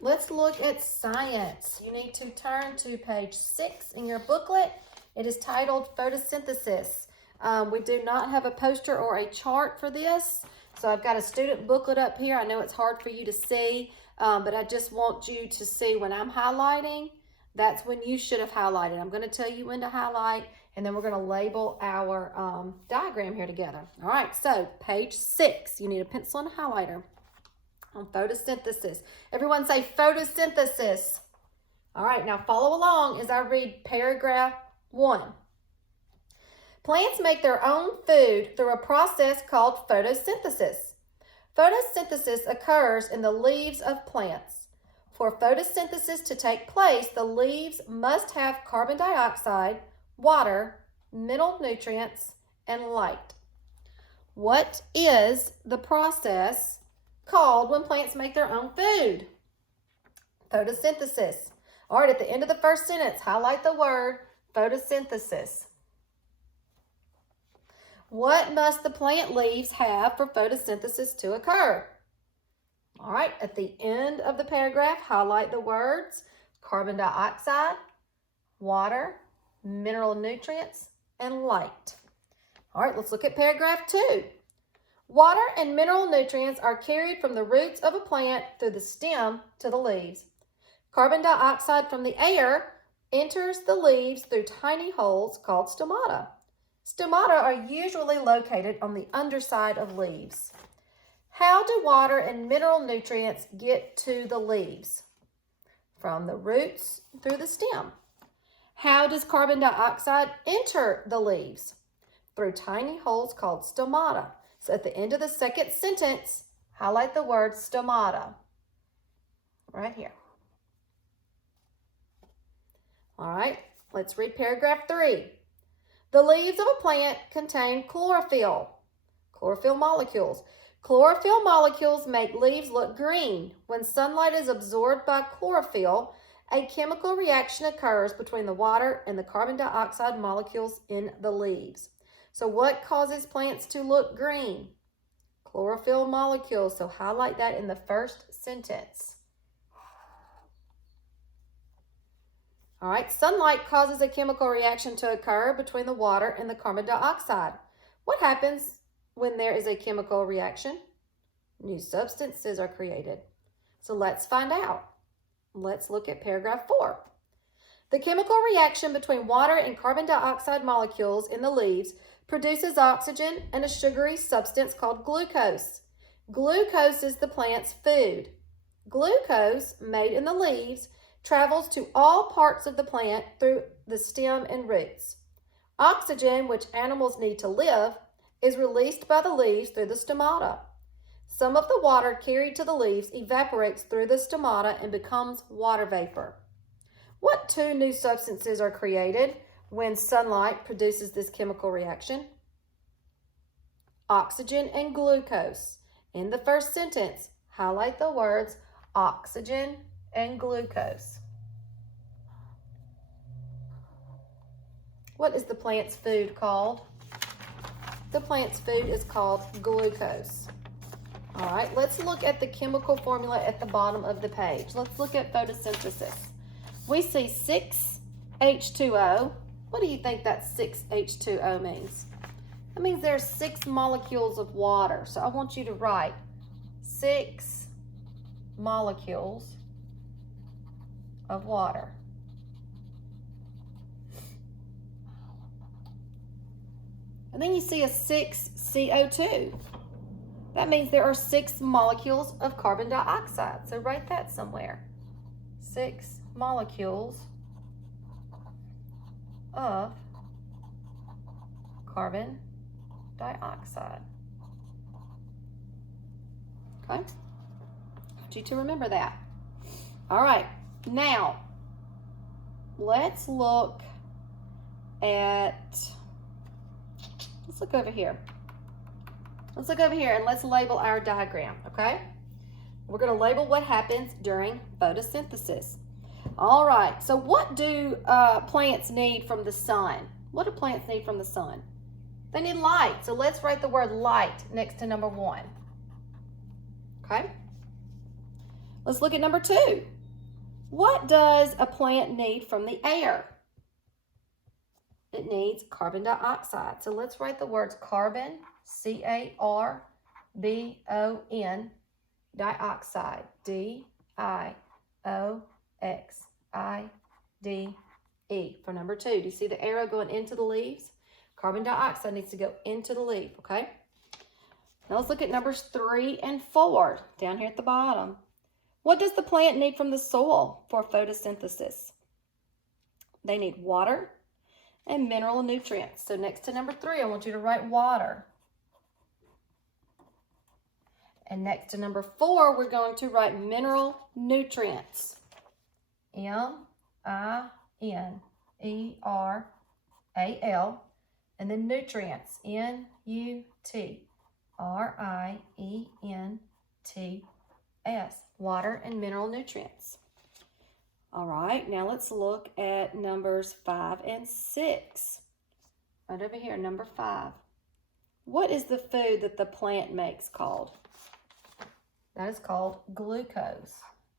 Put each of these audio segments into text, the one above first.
let's look at science. You need to turn to page 6 in your booklet. It is titled Photosynthesis. We do not have a poster or a chart for this, so I've got a student booklet up here. I know it's hard for you to see, but I just want you to see when I'm highlighting, that's when you should have highlighted. I'm going to tell you when to highlight, and then we're going to label our diagram here together. All right, so page 6, you need a pencil and a highlighter on photosynthesis. Everyone say photosynthesis. All right, now follow along as I read paragraph 1. Plants make their own food through a process called photosynthesis. Photosynthesis occurs in the leaves of plants. For photosynthesis to take place, the leaves must have carbon dioxide, water, mineral nutrients, and light. What is the process called when plants make their own food? Photosynthesis. All right, at the end of the first sentence, highlight the word photosynthesis. What must the plant leaves have for photosynthesis to occur? All right, at the end of the paragraph, highlight the words carbon dioxide, water, mineral nutrients, and light. All right, let's look at paragraph 2. Water and mineral nutrients are carried from the roots of a plant through the stem to the leaves. Carbon dioxide from the air enters the leaves through tiny holes called stomata. Stomata are usually located on the underside of leaves. How do water and mineral nutrients get to the leaves? From the roots through the stem. How does carbon dioxide enter the leaves? Through tiny holes called stomata. So at the end of the second sentence, highlight the word stomata. Right here. All right, let's read paragraph 3. The leaves of a plant contain chlorophyll molecules. Chlorophyll molecules make leaves look green. When sunlight is absorbed by chlorophyll, a chemical reaction occurs between the water and the carbon dioxide molecules in the leaves. So what causes plants to look green? Chlorophyll molecules. So highlight that in the first sentence. All right, sunlight causes a chemical reaction to occur between the water and the carbon dioxide. What happens when there is a chemical reaction? New substances are created. So let's find out. Let's look at paragraph 4. The chemical reaction between water and carbon dioxide molecules in the leaves produces oxygen and a sugary substance called glucose. Glucose is the plant's food. Glucose, made in the leaves, travels to all parts of the plant through the stem and roots. Oxygen, which animals need to live, is released by the leaves through the stomata. Some of the water carried to the leaves evaporates through the stomata and becomes water vapor. What two new substances are created when sunlight produces this chemical reaction? Oxygen and glucose. In the first sentence, highlight the words oxygen and glucose. What is the plant's food called? The plant's food is called glucose. All right, let's look at the chemical formula at the bottom of the page. Let's look at photosynthesis. We see 6H2O. What do you think that 6H2O means? That means there's 6 molecules of water. So I want you to write 6 molecules of water. And then you see a 6CO2. That means there are 6 molecules of carbon dioxide. So write that somewhere. 6 molecules of carbon dioxide. Okay? I want you to remember that. All right. Now, let's look over here. Let's look over here and let's label our diagram, okay? We're going to label what happens during photosynthesis. All right, so what do plants need from the sun? What do plants need from the sun? They need light. So let's write the word light next to number 1. Okay? Let's look at number 2. What does a plant need from the air? It needs carbon dioxide. So let's write the words carbon, C-A-R-B-O-N, dioxide, D-I-O-X-I-D-E for number 2. Do you see the arrow going into the leaves? Carbon dioxide needs to go into the leaf, okay? Now let's look at numbers 3 and 4 down here at the bottom. What does the plant need from the soil for photosynthesis? They need water and mineral nutrients. So next to number 3, I want you to write water. And next to number 4, we're going to write mineral nutrients. M-I-N-E-R-A-L. And then nutrients, N-U-T-R-I-E-N-T-S. Water and mineral nutrients. All right, now let's look at numbers 5 and 6. Right over here, number 5. What is the food that the plant makes called? That is called glucose.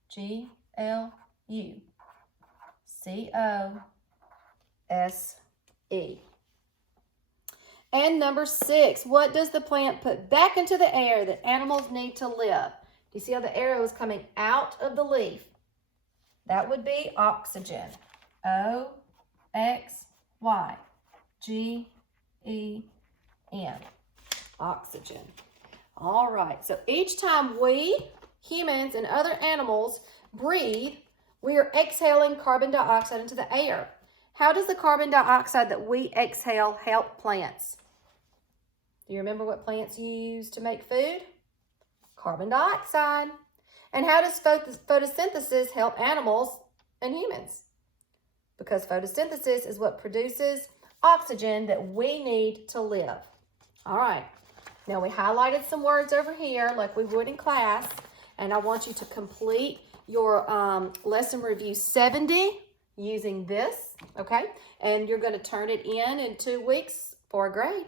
G-L-U-C-O-S-E. And number 6, what does the plant put back into the air that animals need to live? Do you see how the arrow is coming out of the leaf? That would be oxygen. O-X-Y-G-E-N. Oxygen. All right, so each time we, humans and other animals, breathe, we are exhaling carbon dioxide into the air. How does the carbon dioxide that we exhale help plants? Do you remember what plants use to make food? Carbon dioxide. And how does photosynthesis help animals and humans? Because photosynthesis is what produces oxygen that we need to live. All right. Now we highlighted some words over here like we would in class. And I want you to complete your lesson review 70 using this, okay? And you're going to turn it in 2 weeks for a grade.